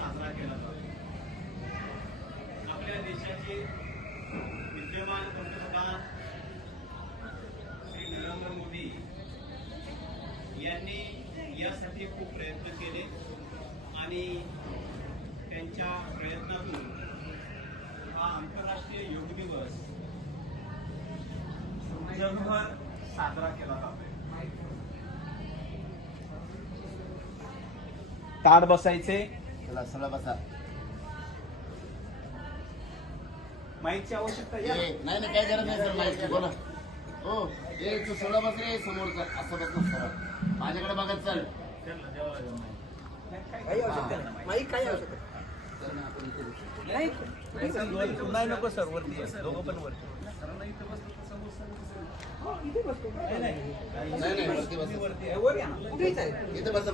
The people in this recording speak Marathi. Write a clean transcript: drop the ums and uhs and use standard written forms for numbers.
साजरा केला जातो। आपल्या देशाचे विद्यमान पंतप्रधान श्री नरेंद्र मोदी यांनी यासाठी खूप प्रयत्न केले आणि त्यांच्या प्रयत्नातून हा आंतरराष्ट्रीय योग दिवस जगभर साजरा केला जातोय। ताट बसायचे, चला चला बसा। माईकची आवश्यकता नाही काय गरज नाही सर माहिती बोला। हो तू सोळा बस रे समोरचा असं बस सर माझ्याकडे बघत चल। काही आवश्यकता नाही, माईक काही आवश्यकता नाही नको सर, वरती दोघं पण वरती नाही वरती बस वर या ना, कुठेच आहे इथं बस।